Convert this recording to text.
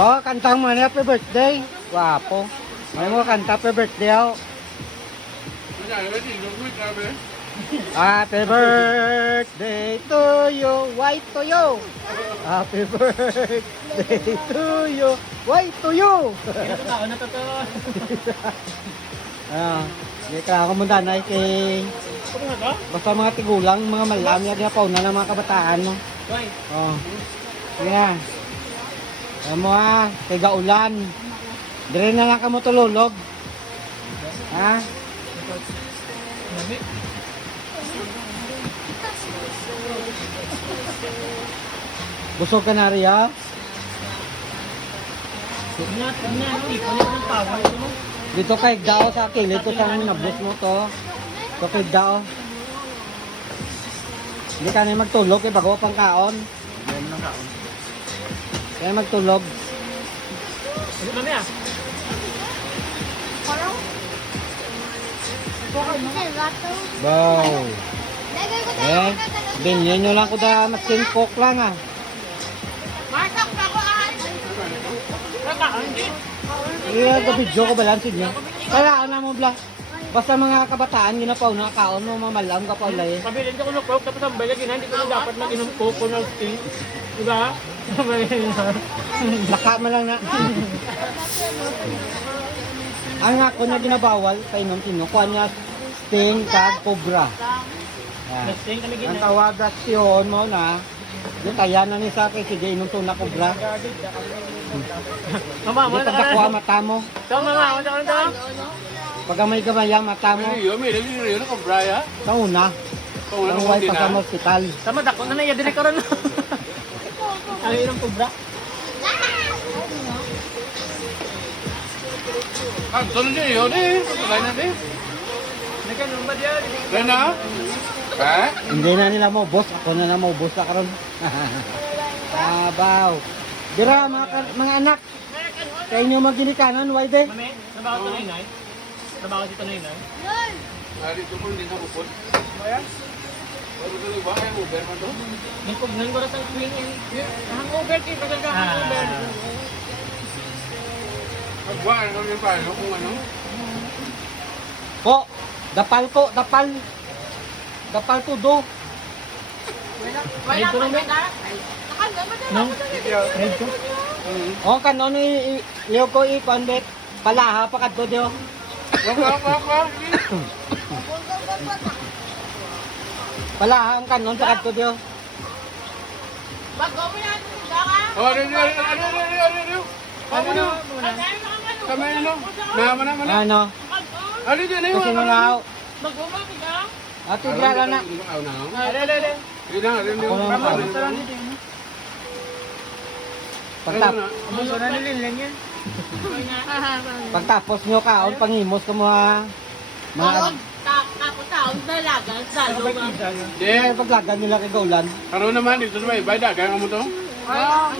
Oh, kantang mo na happy birthday. Wapo. May mo kanta happy birthday ako. Happy birthday to you, white to you. Happy birthday to you, white to you. Ah, di ka ako muna na kay basta mga tigulang, mga malam yan na pauna ng mga kabataan mo. Oh. Yeah. Alam mo ha, kay gaulan. Dire na lang ka mo tululog. Ha? Busog ka na riya? Dito kay Dao sa kilid ko sa nabus mo to. Dito kay Dao. Hindi ka na magtulog kay bago pang kaon. Hindi mo ng kaon. Kaya magtulog. Ano kami ah? Wow. Eh, binyan nyo lang ko da masin coke lang ah. Iya, gabidyo ko balansin nyo. Kaya na mo bla. Basta mga kabataan, ginapaw na kaon mo, mamalam ka pa ulay. Pabilin ko ng coke, tapos ang balag, hindi ko na dapat mag-inom coke o ng sting. Diba? Laka mo lang na. Ang ako na ginabawal, painom sino, kuha niya sting kag cobra. Yan. Sting kami Ang ginagawa. tawagas siyon mo na, yung kaya na ni sa kay sige inong tuna cobra. Mama, Hindi pagkakuha mata mo. Tama nga, wala ka na. Pagka may gamaya mata mo, sa una, ang wife pa sa hospital. Tama, dako na naiya din ka ron. Ang hirang kubra. Tuloy niyo yun eh. Tuloy na din. Nagkaroon ba diyan? Tuloy na? Ha? Hindi na nila mo, boss. Ako na mo, boss na karon. Abaw. Dira, mga anak. Sa inyo maginikanon, why de? Mami, nabaho to na Nabaho dito na inay. Hari ito mo hindi na upod. Bayan? Baru tuloy ba? Ay, Uber man to? Nagpugnan ko rin sa queen eh. Hangover kayo, pasal ka hangover. Magbuhaan kami paano kung ano? Po, dapal ko, dapal. Dapal tudo. Red ko naman. Nang? Red ko? O, kanon iyo ko i-convert. Palaha pa kadto dio. Waka. Palaha ang kanon sa kadto dio. Oh, ano? Ano na? Kamay ano? Mana? Ano? Ano din na yun? Kasi nungaw. Mag-umami ka? Ato dira na. Ale. Yun na, rin Ako yung na tama. Gusto na nilin yan. Pagtapos nyo kaon, pangimos ko mga Tapos taon dalaga, dalo ba? Hindi. paglagan nila kay Gaulan. Karoon naman, dito na ba? Ibay dagang mo to? Ay,